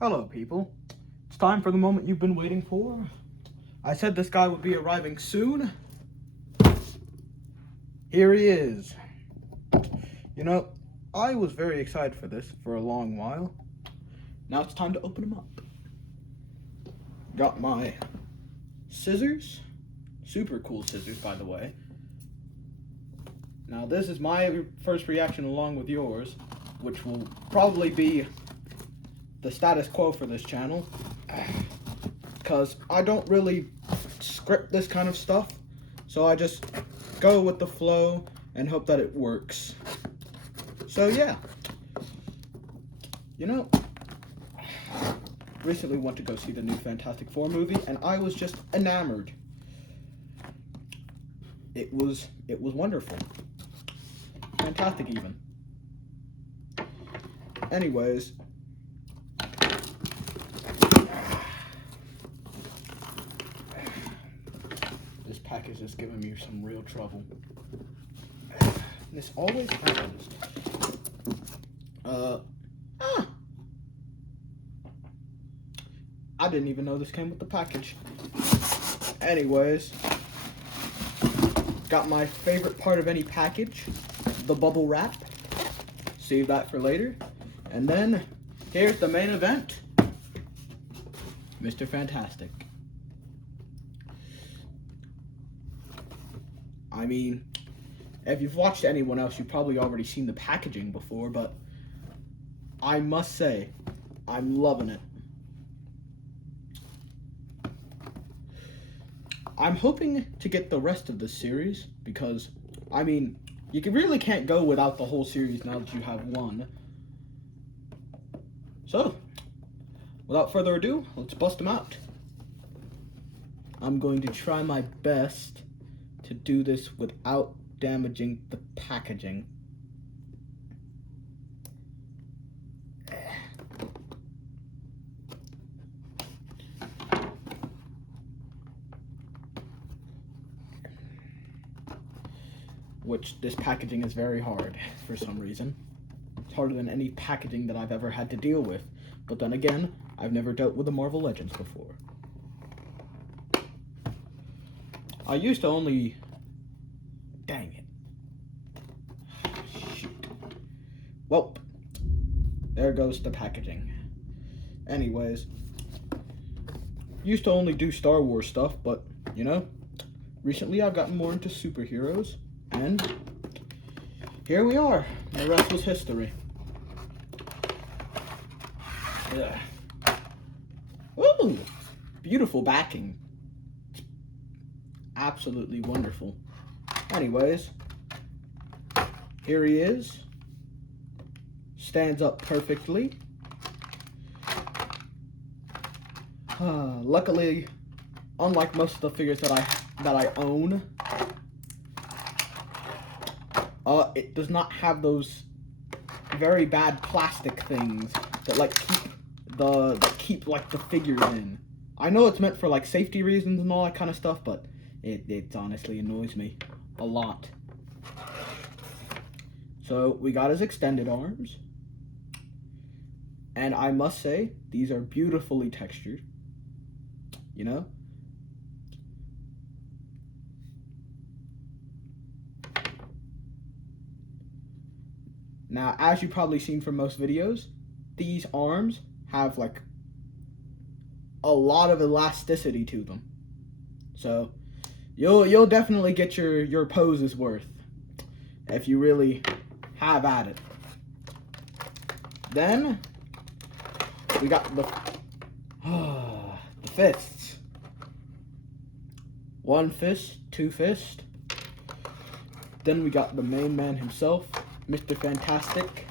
Hello, people. It's time for the moment you've been waiting for. I said this guy would be arriving soon. Here he is. You know, I was very excited for this for a long while. Now it's time to open him up. Got my scissors. Super cool scissors, by the way. Now, this is my first reaction along with yours, which will probably be the status quo for this channel, because I don't really script this kind of stuff, so I just go with the flow and hope that it works. So yeah, you know, recently went to go see the new Fantastic Four movie, and I was just enamored. It was wonderful, fantastic even. Anyways, this pack is just giving me some real trouble. This always happens. I didn't even know this came with the package. Anyways, got my favorite part of any package, the bubble wrap. Save that for later. And then, here's the main event. Mr. Fantastic. I mean, if you've watched anyone else, you've probably already seen the packaging before, but I must say, I'm loving it. I'm hoping to get the rest of this series because, I mean, you really can't go without the whole series now that you have one. So, without further ado, let's bust them out. I'm going to try my best to do this without damaging the packaging. Which, this packaging is very hard for some reason. It's harder than any packaging that I've ever had to deal with. But then again, I've never dealt with the Marvel Legends before. I used to only... Dang it. Shoot. Well, there goes the packaging. Anyways, used to only do Star Wars stuff, but, you know, recently I've gotten more into superheroes. And here we are. The rest was history. Yeah. Ooh, beautiful backing. Absolutely wonderful. Anyways, here he is. Stands up perfectly. Luckily, unlike most of the figures that I own, it does not have those very bad plastic things that keep the figures in. I know it's meant for like safety reasons and all that kind of stuff, but it honestly annoys me a lot. So we got his extended arms, and I must say these are beautifully textured. You know. Now, as you've probably seen from most videos, these arms have like a lot of elasticity to them. So you'll definitely get your pose's worth if you really have at it. Then we got the fists. One fist, two fist. Then we got the main man himself, Mr. Fantastic.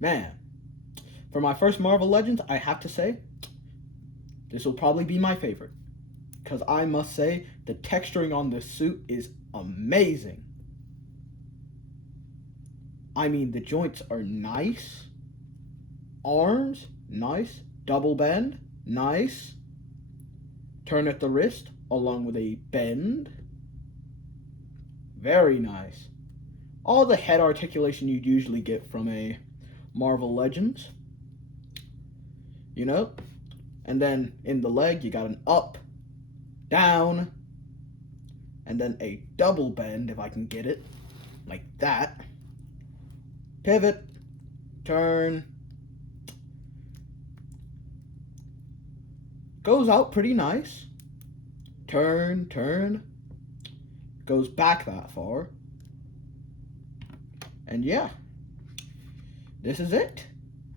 Man, for my first Marvel Legends, I have to say, this will probably be my favorite. Because I must say, the texturing on this suit is amazing. I mean, the joints are nice. Arms, nice. Double bend, nice. Turn at the wrist, along with a bend. Very nice. all the head articulation you'd usually get from a Marvel Legends, you know? And then in the leg, you got an up, down, and then a double bend, if I can get it, like that. Pivot, turn, goes out pretty nice. Turn, turn, goes back that far. And yeah, this is it.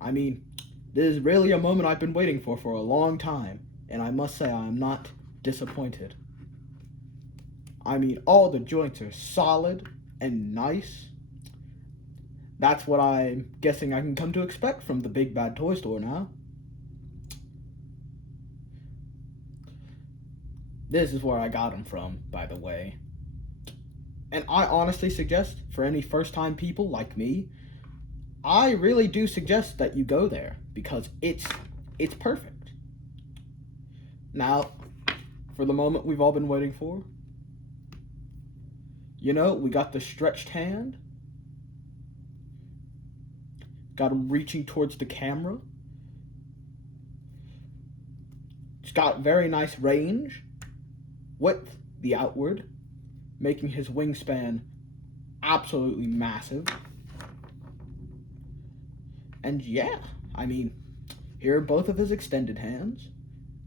I mean, this is really a moment I've been waiting for a long time, and I must say I am not disappointed. I mean, all the joints are solid and nice. That's what I'm guessing I can come to expect from the Big Bad Toy Store now. This is where I got them from, by the way. And I honestly suggest, for any first-time people like me, I really do suggest that you go there, because it's perfect. Now, for the moment we've all been waiting for, you know, we got the stretched hand, got him reaching towards the camera, it's got very nice range, width, the outward, making his wingspan absolutely massive. And yeah, I mean, here are both of his extended hands.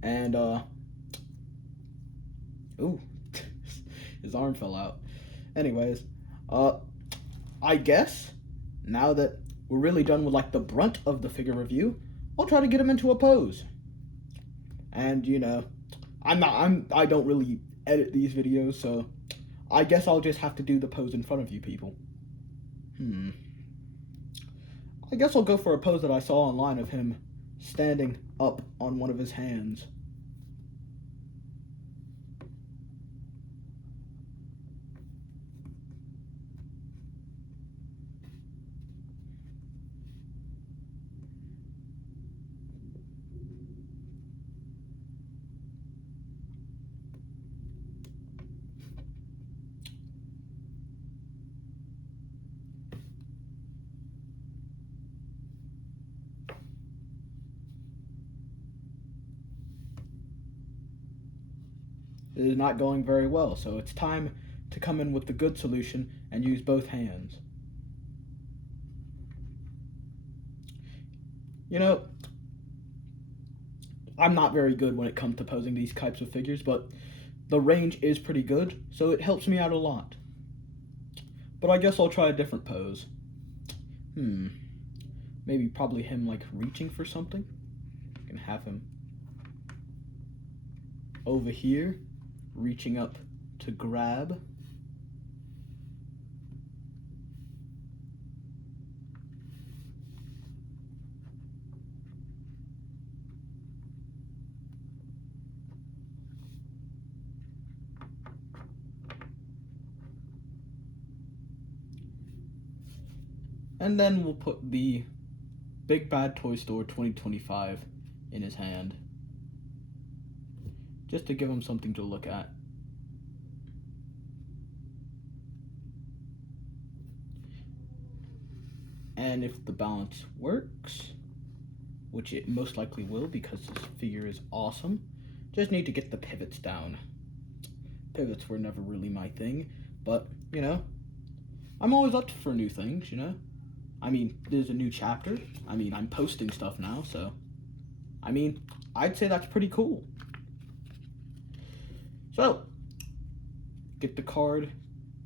And, ooh, his arm fell out. Anyways, I guess, now that we're really done with, like, the brunt of the figure review, I'll try to get him into a pose. And, you know, I don't really edit these videos, so I guess I'll just have to do the pose in front of you people. I guess I'll go for a pose that I saw online of him standing up on one of his hands. It is not going very well, so it's time to come in with the good solution and use both hands. You know, I'm not very good when it comes to posing these types of figures, but the range is pretty good, so it helps me out a lot. But I guess I'll try a different pose. Maybe probably him, like, reaching for something. I can have him over here, reaching up to grab. And then we'll put the Big Bad Toy Store 2025 in his hand, just to give him something to look at. And if the balance works, which it most likely will because this figure is awesome, just need to get the pivots down. Pivots were never really my thing, but, you know, I'm always up for new things, you know? I mean, there's a new chapter. I mean, I'm posting stuff now, so, I mean, I'd say that's pretty cool. So, get the card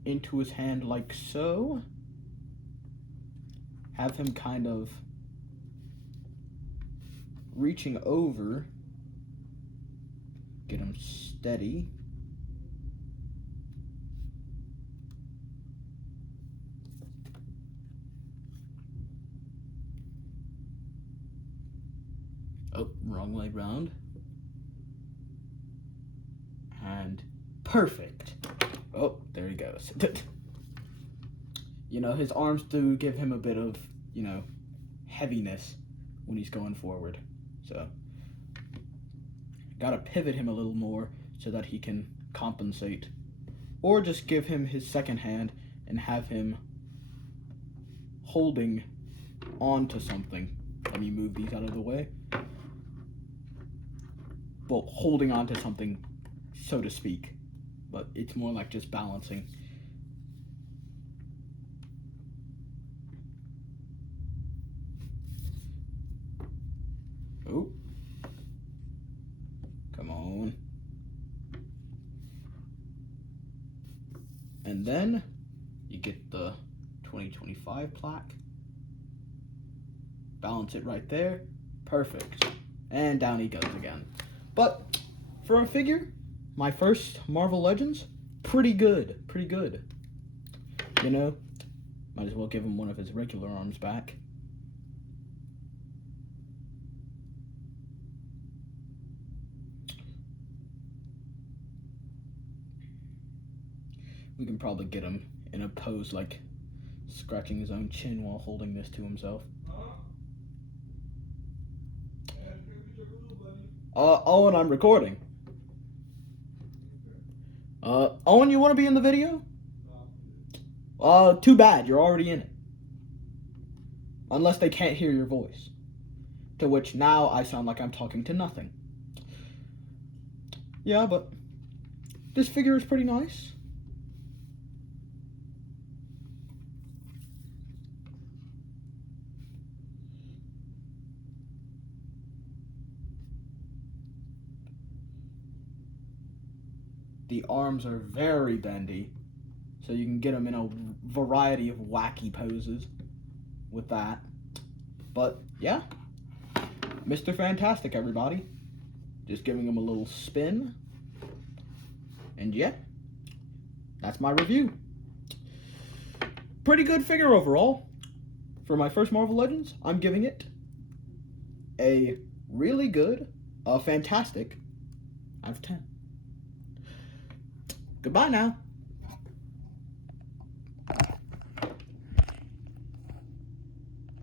into his hand like so. Have him kind of reaching over. Get him steady. Oh, wrong way round. And perfect. Oh, there he goes. You know, his arms do give him a bit of, you know, heaviness when he's going forward. So, gotta pivot him a little more so that he can compensate. Or just give him his second hand and have him holding onto something. Let me move these out of the way. Well, holding onto something, so to speak, but it's more like just balancing. Oh, come on. And then you get the 2025 plaque. Balance it right there. Perfect. And down he goes again. But for a figure, my first Marvel Legends, pretty good. Pretty good. You know, might as well give him one of his regular arms back. We can probably get him in a pose like scratching his own chin while holding this to himself. Owen, I'm recording. Owen, you want to be in the video? Too bad, you're already in it. Unless they can't hear your voice. To which now I sound like I'm talking to nothing. Yeah, but this figure is pretty nice. The arms are very bendy, so you can get them in a variety of wacky poses with that. But yeah, Mr. Fantastic, everybody. Just giving him a little spin. And yeah, that's my review. Pretty good figure overall. For my first Marvel Legends, I'm giving it a really good, fantastic out of 10. Goodbye now.